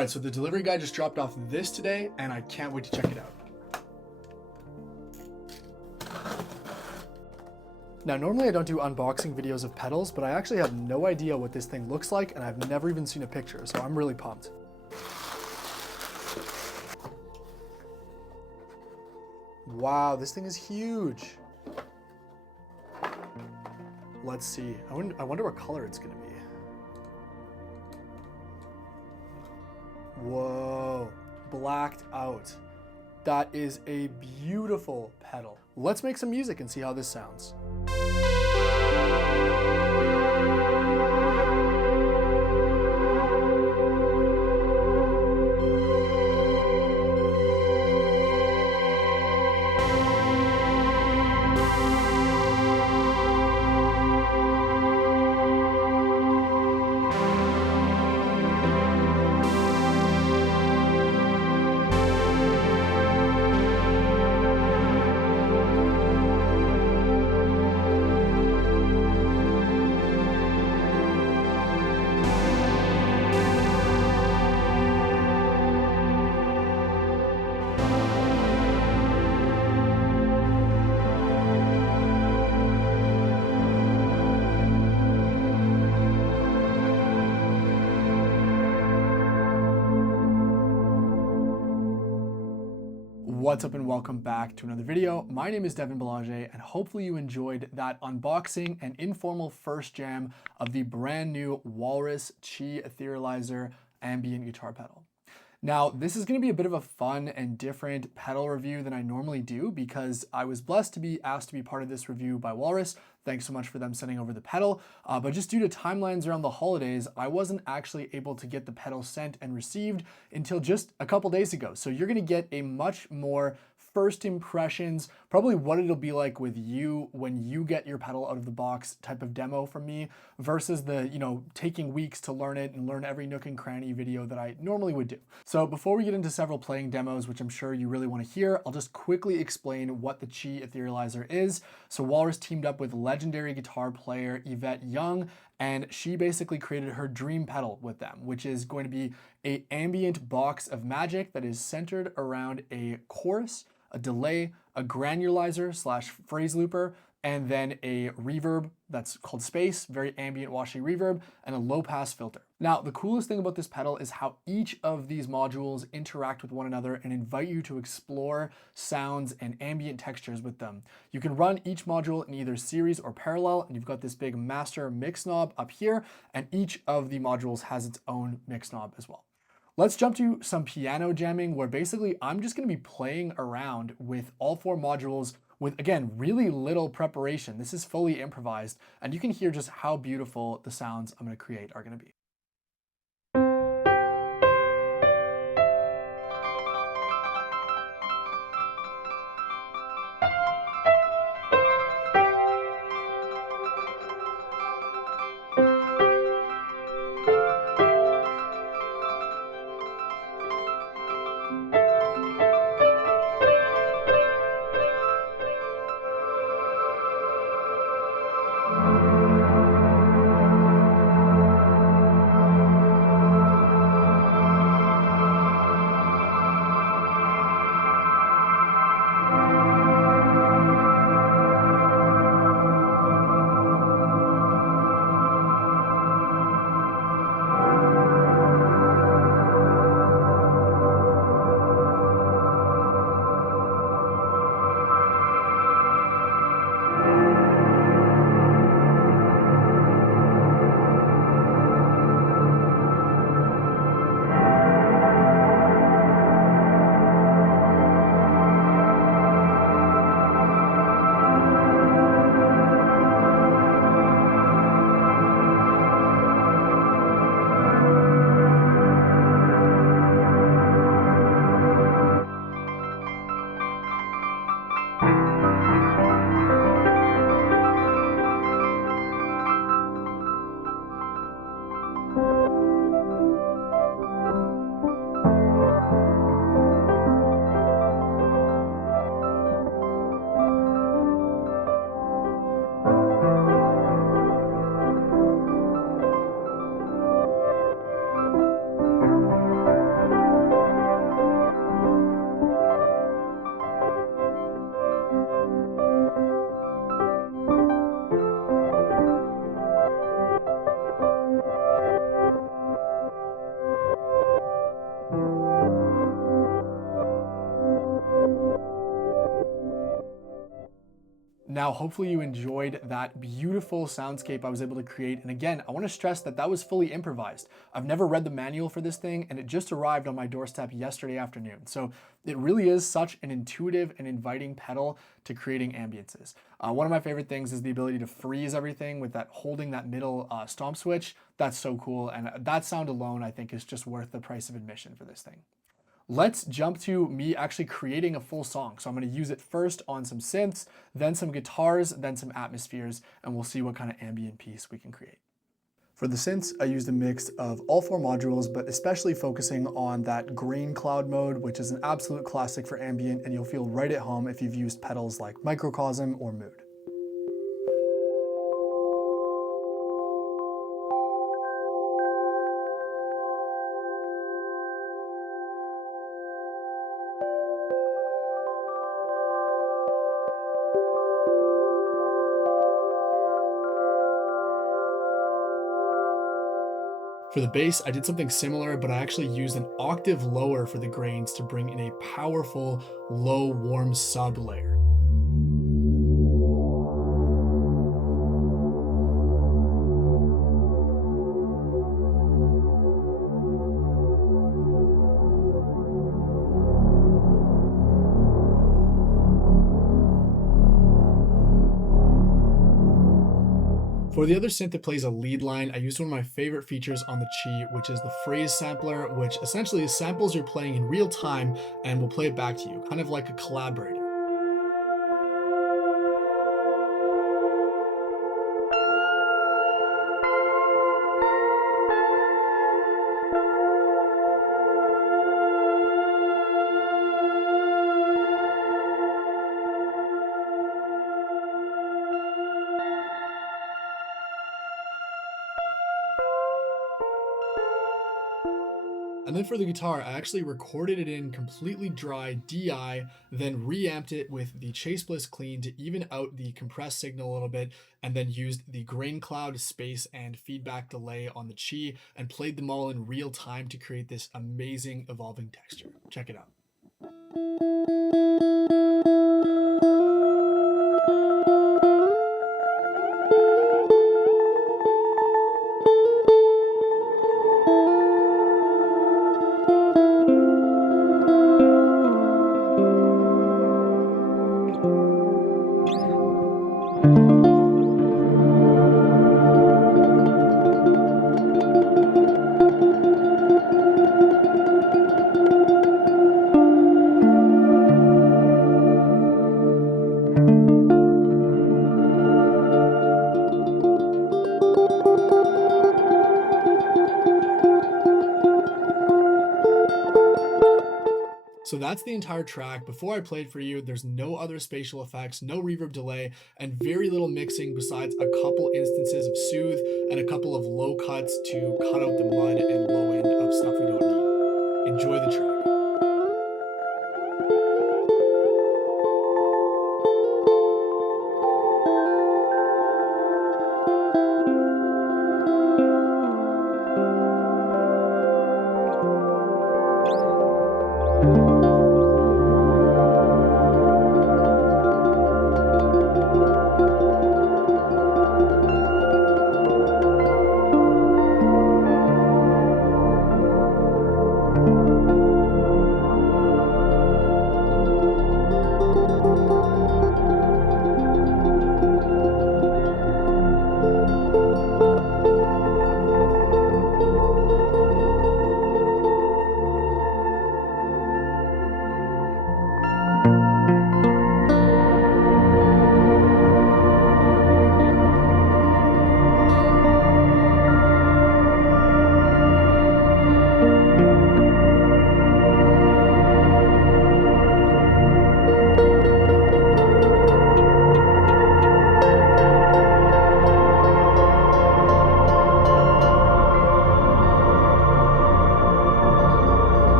right, so the delivery guy just dropped off this today, and I can't wait to check it out. Now, normally I don't do unboxing videos of pedals, but I actually have no idea what this thing looks like, and I've never even seen a picture, so I'm really pumped. Wow, this thing is huge. Let's see. I wonder what color it's gonna be. Whoa, blacked out. That is a beautiful pedal. Let's make some music and see how this sounds. What's up and welcome back to another video. My name is Devin Belanger and hopefully you enjoyed that unboxing and informal first jam of the brand new Walrus Qi Etherealizer ambient guitar pedal. Now, this is going to be a bit of a fun and different pedal review than I normally do because I was blessed to be asked to be part of this review by Walrus. Thanks so much for them sending over the pedal. But just due to timelines around the holidays, I wasn't actually able to get the pedal sent and received until just a couple days ago. So you're going to get a much more first impressions, probably what it'll be like with you when you get your pedal out of the box type of demo from me versus the, taking weeks to learn it and learn every nook and cranny video that I normally would do. So before we get into several playing demos, which I'm sure you really want to hear, I'll just quickly explain what the Qi Etherealizer is. So Walrus teamed up with legendary guitar player Yvette Young, and she basically created her dream pedal with them, which is going to be an ambient box of magic that is centered around a chorus, a delay, a granulizer / phrase looper, and then a reverb that's called space, very ambient washy reverb, and a low pass filter. Now, the coolest thing about this pedal is how each of these modules interact with one another and invite you to explore sounds and ambient textures with them. You can run each module in either series or parallel, and you've got this big master mix knob up here, and each of the modules has its own mix knob as well. Let's jump to some piano jamming where basically I'm just going to be playing around with all four modules with, again, really little preparation. This is fully improvised, and you can hear just how beautiful the sounds I'm going to create are going to be. Now, hopefully you enjoyed that beautiful soundscape I was able to create. And again, I want to stress that that was fully improvised. I've never read the manual for this thing, and it just arrived on my doorstep yesterday afternoon. So it really is such an intuitive and inviting pedal to creating ambiances. One of my favorite things is the ability to freeze everything with that holding that middle stomp switch. That's so cool. And that sound alone, I think, is just worth the price of admission for this thing. Let's jump to me actually creating a full song. So I'm going to use it first on some synths, then some guitars, then some atmospheres, and we'll see what kind of ambient piece we can create. For the synths, I used a mix of all 4 modules, but especially focusing on that grain cloud mode, which is an absolute classic for ambient, and you'll feel right at home if you've used pedals like Microcosm or Mood. For the bass, I did something similar, but I actually used an octave lower for the grains to bring in a powerful, low, warm sub layer. For the other synth that plays a lead line, I used one of my favorite features on the Qi, which is the phrase sampler, which essentially samples you're playing in real time and will play it back to you, kind of like a collaborator. And then for the guitar, I actually recorded it in completely dry DI, then reamped it with the Chase Bliss Clean to even out the compressed signal a little bit, and then used the grain cloud, space, and feedback delay on the Qi, and played them all in real time to create this amazing evolving texture. Check it out. So that's the entire track. Before I played for you, there's no other spatial effects, no reverb delay, and very little mixing besides a couple instances of soothe and a couple of low cuts to cut out the mud and low end of stuff we don't need. Enjoy the track.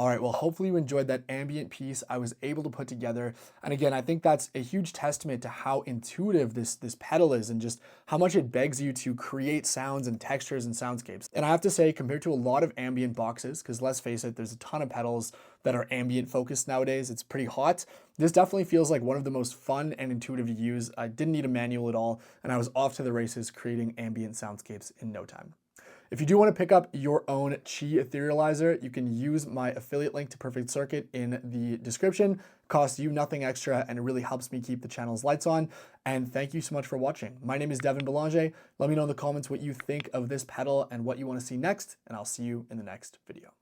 All right, well, hopefully you enjoyed that ambient piece I was able to put together. And again, I think that's a huge testament to how intuitive this pedal is and just how much it begs you to create sounds and textures and soundscapes. And I have to say, compared to a lot of ambient boxes, because let's face it, there's a ton of pedals that are ambient focused nowadays. It's pretty hot. This definitely feels like one of the most fun and intuitive to use. I didn't need a manual at all, and I was off to the races creating ambient soundscapes in no time. If you do want to pick up your own Qi Etherealizer, you can use my affiliate link to Perfect Circuit in the description. It costs you nothing extra and it really helps me keep the channel's lights on. And thank you so much for watching. My name is Devin Belanger. Let me know in the comments what you think of this pedal and what you want to see next, and I'll see you in the next video.